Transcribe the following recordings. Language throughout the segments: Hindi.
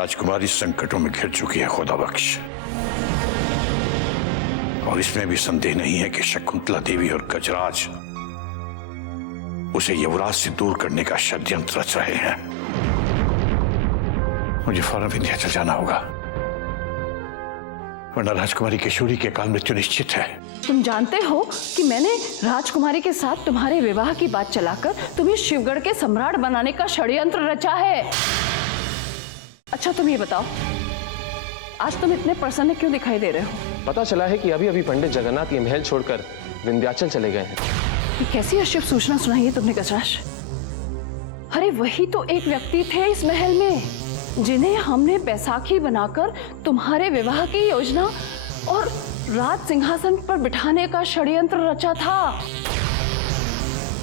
राजकुमारी संकटों में घिर चुकी है खुदा बख्श, और इसमें भी संदेह नहीं है कि शकुंतला देवी और गजराज उसे युवराज से दूर करने का षड्यंत्र रच रहे हैं। मुझे फौरन विंध्याचल जाना होगा, वरना राजकुमारी किशोरी के काल मृत्यु निश्चित है। तुम जानते हो कि मैंने राजकुमारी के साथ तुम्हारे विवाह की बात चलाकर तुम्हें शिवगढ़ के सम्राट बनाने का षड्यंत्र रचा है। अच्छा तुम ये बताओ, आज तुम इतने प्रसन्न क्यों दिखाई दे रहे हो? पता चला है कि अभी अभी पंडित जगन्नाथ ये महल छोड़कर विंध्याचल चले गए हैं। ये कैसी अशुभ सूचना सुनाई है तुमने गजराज? अरे वही तो एक व्यक्ति थे इस महल में जिन्हें हमने बैसाखी बनाकर तुम्हारे विवाह की योजना और राज सिंहासन पर बिठाने का षड्यंत्र रचा था।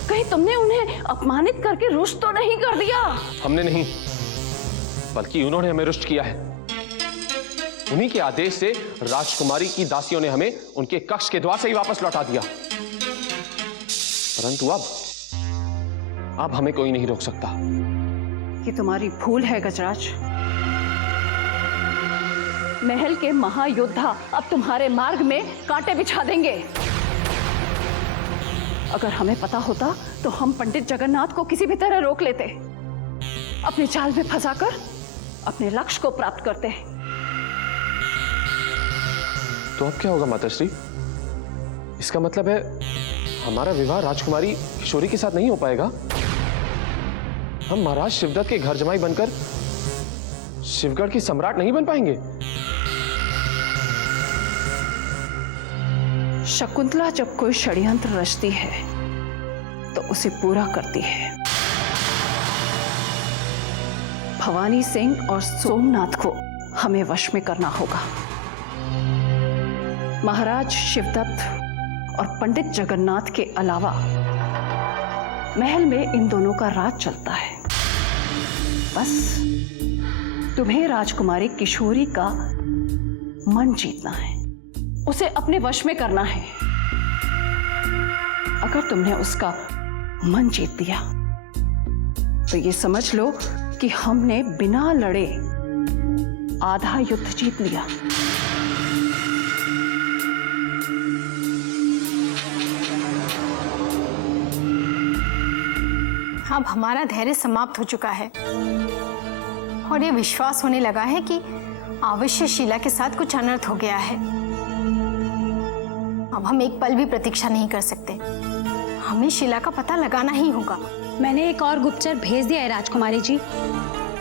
कहीं तुमने उन्हें अपमानित करके रुष्ट तो नहीं कर दिया? हमने नहीं, बल्कि उन्होंने हमें रुष्ट किया है। उन्हीं के आदेश से राजकुमारी की दासियों ने हमें उनके कक्ष के द्वार से ही वापस लौटा दिया। परंतु अब हमें कोई नहीं रोक सकता। ये तुम्हारी भूल है गजराज। महल के महायोद्धा अब तुम्हारे मार्ग में कांटे बिछा देंगे। अगर हमें पता होता तो हम पंडित जगन्नाथ को किसी भी तरह रोक लेते, अपने जाल में फंसाकर अपने लक्ष्य को प्राप्त करते। तो अब क्या होगा माताश्री? इसका मतलब है हमारा विवाह राजकुमारी किशोरी के साथ नहीं हो पाएगा। हम महाराज शिवदत्त के घर जमाई बनकर शिवगढ़ की सम्राट नहीं बन पाएंगे। शकुंतला जब कोई षड्यंत्र रचती है तो उसे पूरा करती है। भवानी सिंह और सोमनाथ को हमें वश में करना होगा। महाराज शिवदत्त और पंडित जगन्नाथ के अलावा महल में इन दोनों का राज चलता है। बस तुम्हें राजकुमारी किशोरी का मन जीतना है, उसे अपने वश में करना है। अगर तुमने उसका मन जीत दिया तो ये समझ लो कि हमने बिना लड़े आधा युद्ध जीत लिया। अब हमारा धैर्य समाप्त हो चुका है और ये विश्वास होने लगा है कि अवश्य शीला के साथ कुछ अनर्थ हो गया है। अब हम एक पल भी प्रतीक्षा नहीं कर सकते, हमें शीला का पता लगाना ही होगा। मैंने एक और गुप्तचर भेज दिया है राजकुमारी जी,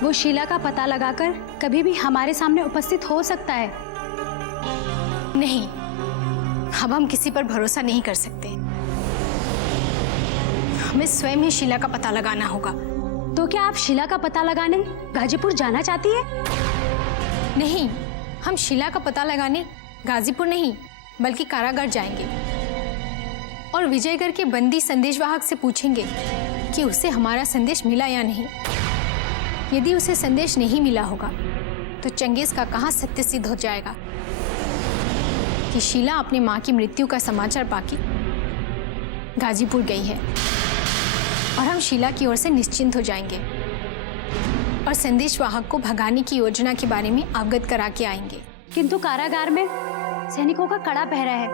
वो शीला का पता लगाकर कभी भी हमारे सामने उपस्थित हो सकता है। नहीं, अब हम किसी पर भरोसा नहीं कर सकते, हमें स्वयं ही शीला का पता लगाना होगा। तो क्या आप शीला का पता लगाने गाजीपुर जाना चाहती है? नहीं, हम शीला का पता लगाने गाजीपुर नहीं बल्कि कारागार जाएंगे और विजयगढ़ के बंदी संदेशवाहक से पूछेंगे कि उसे हमारा संदेश मिला या नहीं। यदि उसे संदेश नहीं मिला होगा तो चंगेज का कहाँ सत्य सिद्ध हो जाएगा कि शीला अपनी माँ की मृत्यु का समाचार पाकर गाजीपुर गई है, और हम शीला की ओर से निश्चिंत हो जाएंगे और संदेशवाहक को भगाने की योजना के बारे में अवगत करा के आएंगे। किंतु कारागार में सैनिकों का कड़ा पहरा है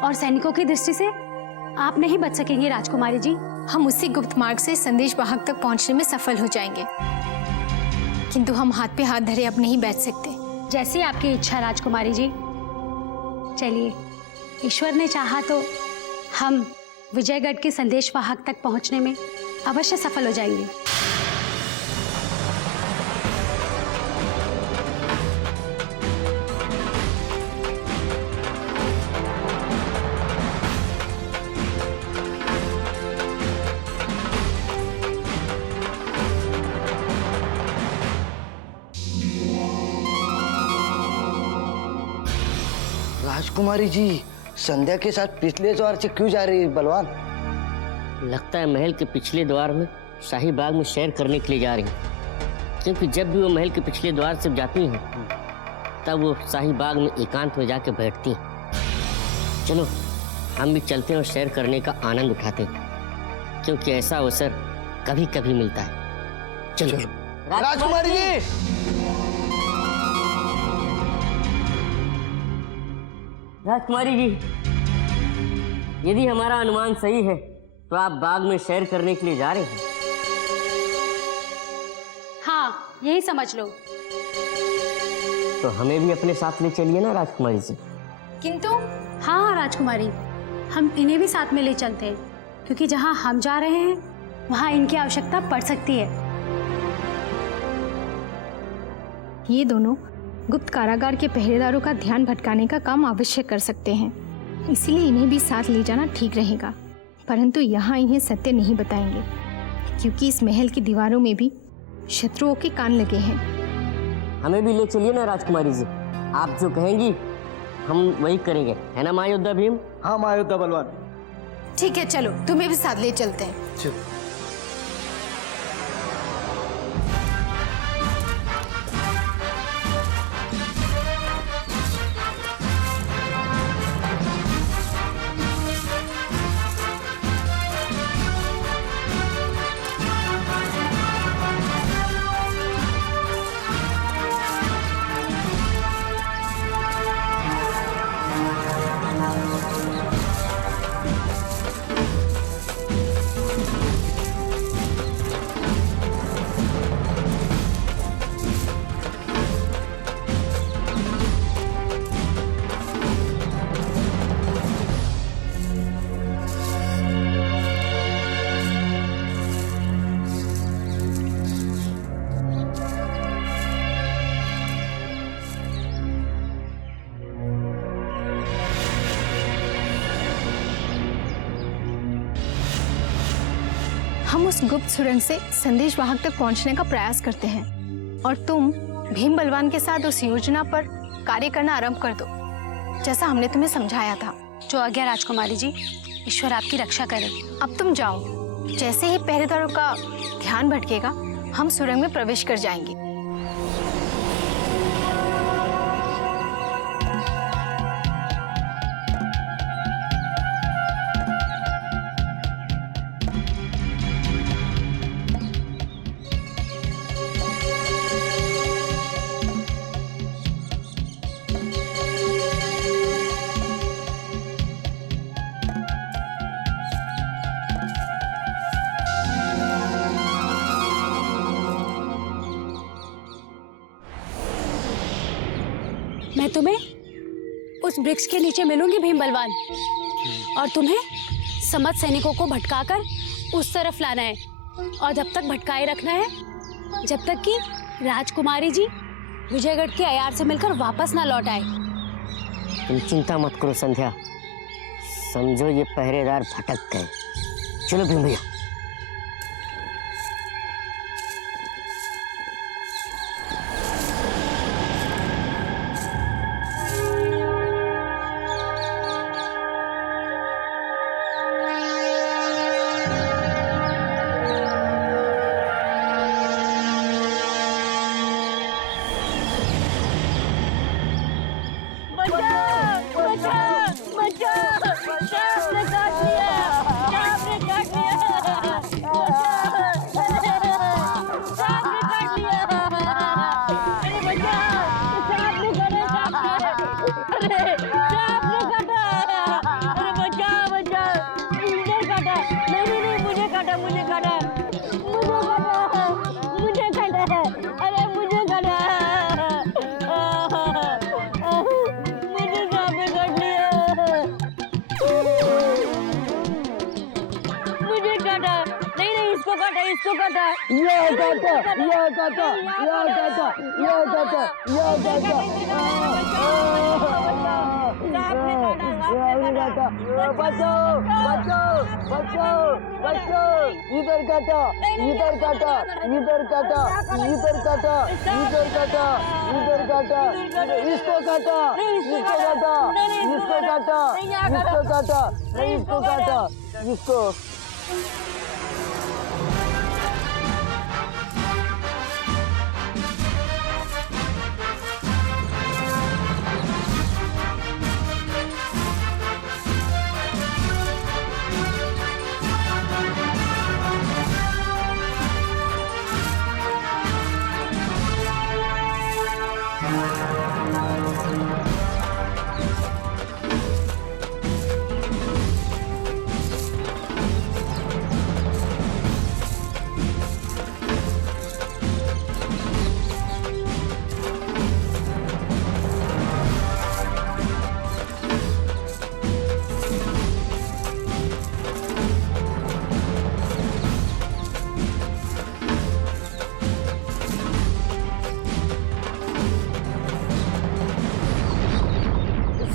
और सैनिकों की दृष्टि से आप नहीं बच सकेंगे राजकुमारी जी। हम उसी गुप्त मार्ग से संदेशवाहक तक पहुंचने में सफल हो जाएंगे, किंतु हम हाथ पे हाथ धरे अब नहीं बैठ सकते। जैसी आपकी इच्छा राजकुमारी जी। चलिए, ईश्वर ने चाहा तो हम विजयगढ़ के संदेशवाहक तक पहुंचने में अवश्य सफल हो जाएंगे। राजकुमारी जी संध्या के साथ पिछले द्वार से क्यों जा रही है बलवान? लगता है महल के पिछले द्वार में शाही बाग में सैर करने के लिए जा रही हैं, क्योंकि जब भी वो महल के पिछले द्वार से जाती हैं तब वो शाही बाग में एकांत में जाके बैठती हैं। चलो हम भी चलते हैं और सैर करने का आनंद उठाते हैं, क्योंकि ऐसा अवसर कभी कभी मिलता है। चलो राजकुमारी जी। राजकुमारी जी, यदि हमारा अनुमान सही है तो आप बाग में सैर करने के लिए जा रहे हैं। हाँ, यही समझ लो। तो हमें भी अपने साथ ले चलिए ना राजकुमारी जी। किंतु हाँ राजकुमारी, हम इन्हें भी साथ में ले चलते हैं, क्योंकि जहाँ हम जा रहे हैं वहाँ इनकी आवश्यकता पड़ सकती है। ये दोनों गुप्त कारागार के पहरेदारों का ध्यान भटकाने का काम अवश्य कर सकते हैं, इसलिए इन्हें भी साथ ले जाना ठीक रहेगा। परंतु यहाँ इन्हें सत्य नहीं बताएंगे, क्योंकि इस महल की दीवारों में भी शत्रुओं के कान लगे हैं। हमें भी ले चलिए ना राजकुमारी जी, आप जो कहेंगी हम वही करेंगे, है ना महायोद्धा भीम? हाँ महायोद्धा बलवान। ठीक है, चलो तुम्हें भी साथ ले चलते हैं। हम उस गुप्त सुरंग से संदेश वाहक तक पहुंचने का प्रयास करते हैं और तुम भीम बलवान के साथ उस योजना पर कार्य करना आरंभ कर दो, जैसा हमने तुम्हें समझाया था। जो आज्ञा राजकुमारी जी, ईश्वर आपकी रक्षा करे। अब तुम जाओ, जैसे ही पहरेदारों का ध्यान भटकेगा हम सुरंग में प्रवेश कर जाएंगे। मैं तुम्हें उस वृक्ष के नीचे मिलूंगी भीम बलवान, और तुम्हें समस्त सैनिकों को भटकाकर उस तरफ लाना है, और जब तक भटकाए रखना है जब तक कि राजकुमारी जी विजयगढ़ के अयार से मिलकर वापस ना लौट आए। तुम चिंता मत करो संध्या, समझो ये पहरेदार भटक गए। चलो भीम भैया। इधर काटा, इधर काटा, इधर काटा, इधर काटा, इधर काटा, इधर काटा, इसको काटा, इसको काटा, इसको काटा, इसको काटा, नहीं इसको काटा, इसको।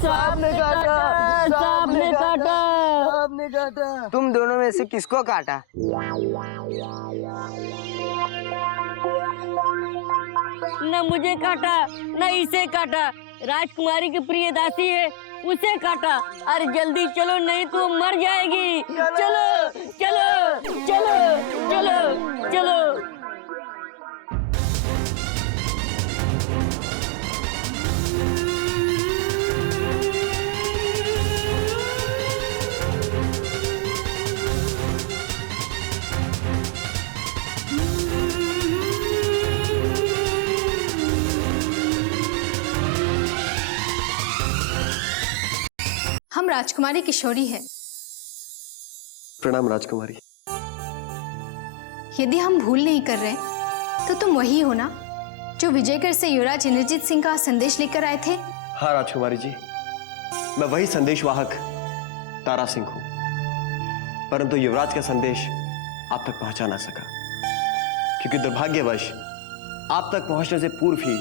सांप ने काटा, सांप ने काटा। सांप ने काटा। तुम दोनों में से किसको काटा? न मुझे काटा न इसे काटा, राजकुमारी की प्रिय दासी है, उसे काटा। अरे जल्दी चलो नहीं तो मर जाएगी। चलो चलो चलो चलो चलो। हम राजकुमारी किशोरी है। प्रणाम राजकुमारी। यदि हम भूल नहीं कर रहे तो तुम वही हो ना जो विजयगढ़ से युवराज इंद्रजीत सिंह का संदेश लेकर आए थे? हाँ राजकुमारी जी, मैं वही संदेशवाहक तारा सिंह हूं, परंतु युवराज का संदेश आप तक पहुंचा ना सका क्योंकि दुर्भाग्यवश आप तक पहुंचने से पूर्व ही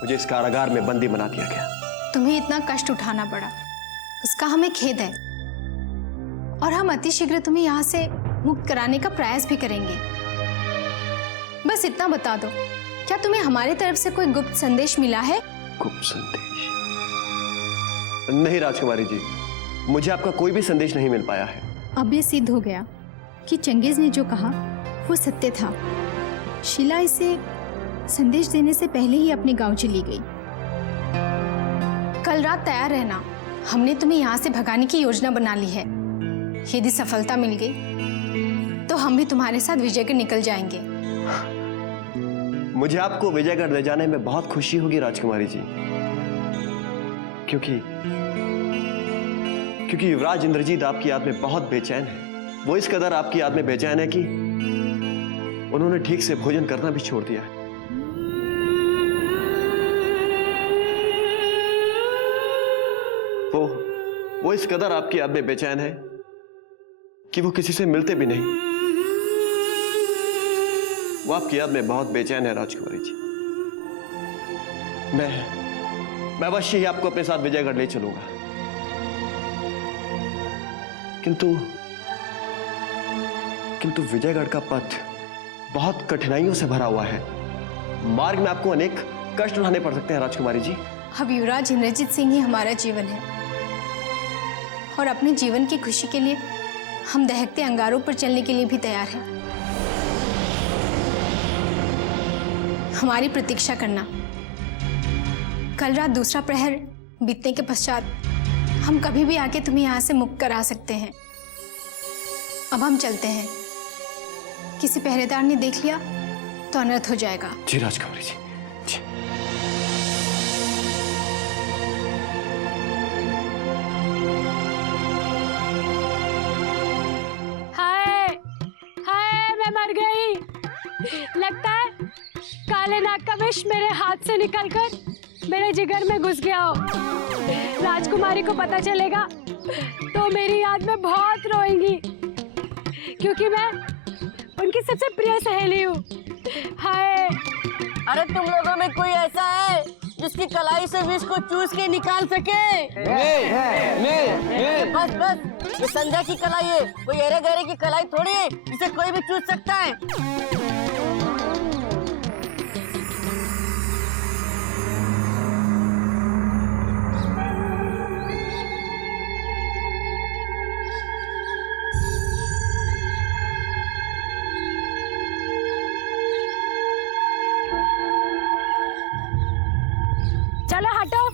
मुझे इस कारागार में बंदी बना दिया गया। तुम्हें इतना कष्ट उठाना पड़ा, उसका हमें खेद है और हम अतिशीघ्र तुम्हें यहाँ से मुक्त कराने का प्रयास भी करेंगे। बस इतना बता दो, क्या तुम्हें हमारी तरफ से कोई गुप्त संदेश मिला है? गुप्त संदेश? नहीं राजकुमारी जी, मुझे आपका कोई भी संदेश नहीं मिल पाया है। अब ये सिद्ध हो गया कि चंगेज ने जो कहा वो सत्य था। शीला इसे संदेश देने से पहले ही अपने गांव चली गई। कल रात तैयार रहना, हमने तुम्हें यहाँ से भगाने की योजना बना ली है। यदि सफलता मिल गई तो हम भी तुम्हारे साथ विजयगढ़ निकल जाएंगे। मुझे आपको विजयगढ़ ले जाने में बहुत खुशी होगी राजकुमारी जी, क्योंकि युवराज इंद्रजीत आपकी याद में बहुत बेचैन है। वो इस कदर आपकी याद में बेचैन है कि उन्होंने ठीक से भोजन करना भी छोड़ दिया है। वो इस कदर आपकी याद में बेचैन है कि वो किसी से मिलते भी नहीं। वो आपकी याद में बहुत बेचैन है राजकुमारी जी। मैं अवश्य ही आपको अपने साथ विजयगढ़ ले चलूंगा, किंतु विजयगढ़ का पथ बहुत कठिनाइयों से भरा हुआ है। मार्ग में आपको अनेक कष्ट उठाने पड़ सकते हैं राजकुमारी जी। अब युवराज इंद्रजीत सिंह ही हमारा जीवन है और अपने जीवन की खुशी के लिए हम दहकते अंगारों पर चलने के लिए भी तैयार हैं। हमारी प्रतीक्षा करना। कल रात दूसरा प्रहर बीतने के पश्चात हम कभी भी आके तुम्हें यहाँ से मुक्त करा सकते हैं। अब हम चलते हैं। किसी पहरेदार ने देख लिया तो अनर्थ हो जाएगा। जी राजकुमारी जी, जी। मैं मर गई। लगता है काले नाग का विष मेरे हाथ से निकलकर मेरे जिगर में घुस गया हो। राजकुमारी को पता चलेगा तो मेरी याद में बहुत रोएंगी, क्योंकि मैं उनकी सबसे प्रिय सहेली हूँ। हाय, अरे तुम लोगों में कोई ऐसा है जिसकी कलाई से विष को चूस के निकाल सके? बस बस, ये संध्या की कलाई है, कोई एरे गहरे की कलाई थोड़ी है जिसे कोई भी चूस सकता है। चलो हटो।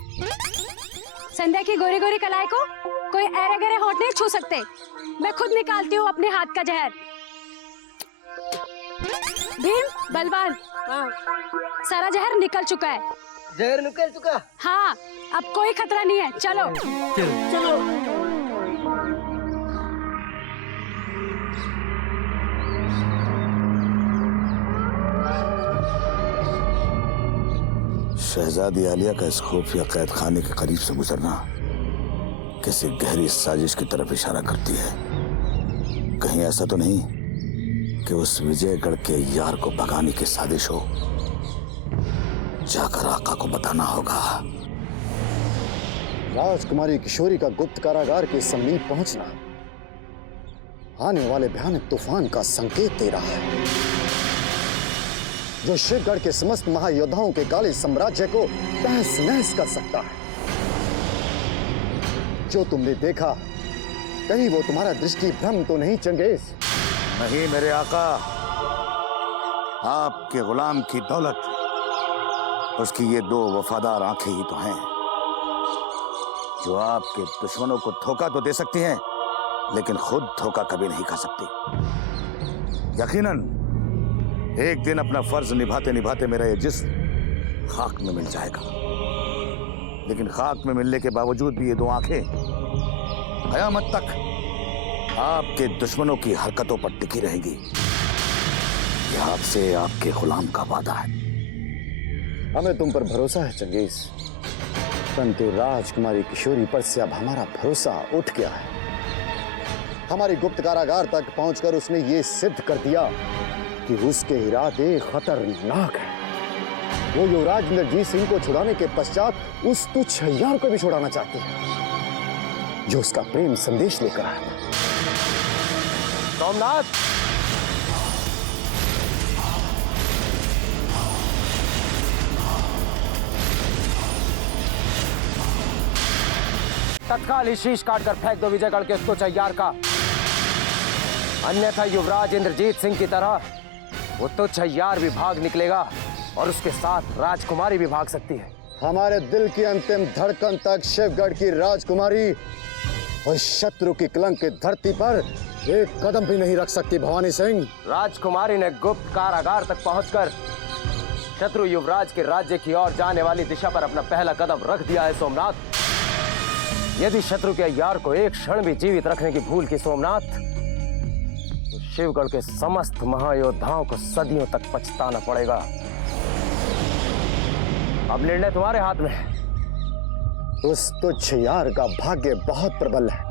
संध्या की गोरी गोरी कलाई को कोई एरे गहरे होठ नहीं छू सकते। मैं खुद निकालती हूँ अपने हाथ का जहर। भीम, बलवान, सारा जहर निकल चुका है। जहर निकल चुका? हाँ, अब कोई खतरा नहीं है। चलो चलो। शहजादी आलिया का इस खुफिया कैद खाने के करीब से गुजरना किसी गहरी साजिश की तरफ इशारा करती है। कहीं ऐसा तो नहीं कि उस विजयगढ़ के यार को भगाने की साजिश हो। जाकर आका को बताना होगा। राजकुमारी किशोरी का गुप्त कारागार के समीप पहुंचना आने वाले भयानक तूफान का संकेत दे रहा है, जो शिवगढ़ के समस्त महायोद्धाओं के काले साम्राज्य को तहस नहस कर सकता है। जो तुमने देखा, कहीं वो तुम्हारा दृष्टि भ्रम तो नहीं चंगेज? नहीं मेरे आका, आपके गुलाम की दौलत, उसकी ये दो वफादार आंखें ही तो हैं, जो आपके दुश्मनों को धोखा तो दे सकती हैं, लेकिन खुद धोखा कभी नहीं खा सकती। यकीनन एक दिन अपना फर्ज निभाते निभाते मेरा ये जिस्म खाक में मिल जाएगा, लेकिन खाक में मिलने के बावजूद भी ये दो आंखें कयामत तक आपके दुश्मनों की हरकतों पर टिकी रहेंगी। यह आपसे आपके गुलाम का वादा है। हमें तुम पर भरोसा है चंगेज, परंतु राजकुमारी किशोरी पर से अब हमारा भरोसा उठ गया है। हमारी गुप्त कारागार तक पहुंचकर उसने ये सिद्ध कर दिया कि उसके इरादे खतरनाक हैं। वो युवराज इंद्रजीत सिंह को छुड़ाने के पश्चात उस तुच्छ हत्यार को भी छुड़ाना चाहती है, जो उसका प्रेम संदेश लेकर आया था। सोमनाथ, तत्काल ही शीश काटकर फेंक दो विजयगढ़ के उसको चैयार का, अन्यथा युवराज इंद्रजीत सिंह की तरह वो तो चैयार भी भाग निकलेगा और उसके साथ राजकुमारी भी भाग सकती है। हमारे दिल की अंतिम धड़कन तक शिवगढ़ की राजकुमारी और शत्रु की कलंकित धरती पर एक कदम भी नहीं रख सकती। भवानी सिंह, राजकुमारी ने गुप्त कारागार तक पहुंचकर शत्रु युवराज के राज्य की ओर जाने वाली दिशा पर अपना पहला कदम रख दिया है सोमनाथ। यदि शत्रु के अय्यार को एक क्षण भी जीवित रखने की भूल की सोमनाथ, तो शिवगढ़ के समस्त महायोद्धाओं को सदियों तक पछताना पड़ेगा। अब निर्णय तुम्हारे हाथ में है। उस तुच्छ यार का भाग्य बहुत प्रबल है,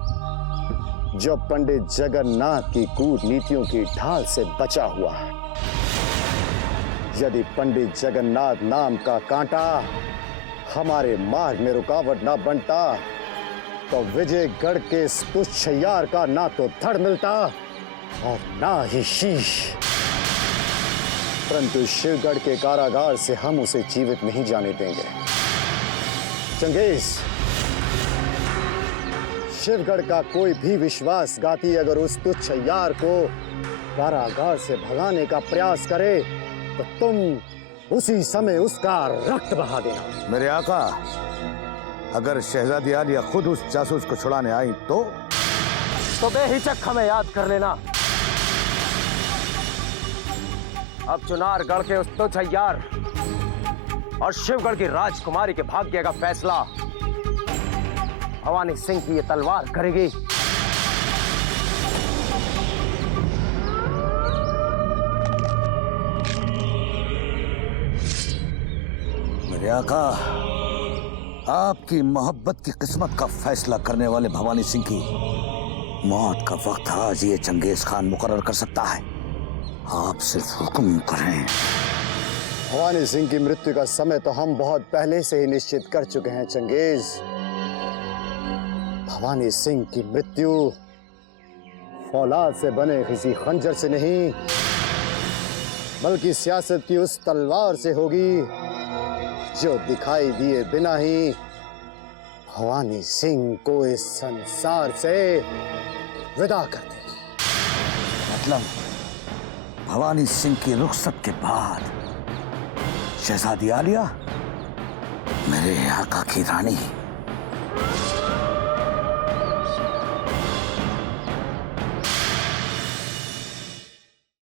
जो पंडित जगन्नाथ की कूटनीतियों की ढाल से बचा हुआ है। यदि पंडित जगन्नाथ नाम का कांटा हमारे मार्ग में रुकावट ना बनता, तो विजयगढ़ के इस तुच्छ यार का ना तो धड़ मिलता और ना ही शीश। परंतु शिवगढ़ के कारागार से हम उसे जीवित नहीं जाने देंगे। चंगेज, शिवगढ़ का कोई भी विश्वासघाती अगर उस तुच्छ यार को कारागार से भगाने का प्रयास करे, तो तुम उसी समय उसका रक्त बहा देना। मेरे आका, अगर शहजादी आलिया खुद उस जासूस को छुड़ाने आई तो बेहिचक हमें याद कर लेना। अब चुनारगढ़ के उस तुच्छ हत्यार और शिवगढ़ की राजकुमारी के भाग्य का फैसला भवानी सिंह की ये तलवार करेगी। मेरे आका, आपकी मोहब्बत की किस्मत का फैसला करने वाले भवानी सिंह की मौत का वक्त आज ये चंगेज खान मुकर्रर कर सकता है। आप सिर्फ हुक्म करें। भवानी सिंह की मृत्यु का समय तो हम बहुत पहले से ही निश्चित कर चुके हैं चंगेज। भवानी सिंह की मृत्यु फौलाद से बने किसी खंजर से नहीं, बल्कि सियासत की उस तलवार से होगी, जो दिखाई दिए बिना ही भवानी सिंह को इस संसार से विदा कर देगी। मतलब भवानी सिंह की रुखसत के बाद शहजादी आलिया मेरे आका की रानी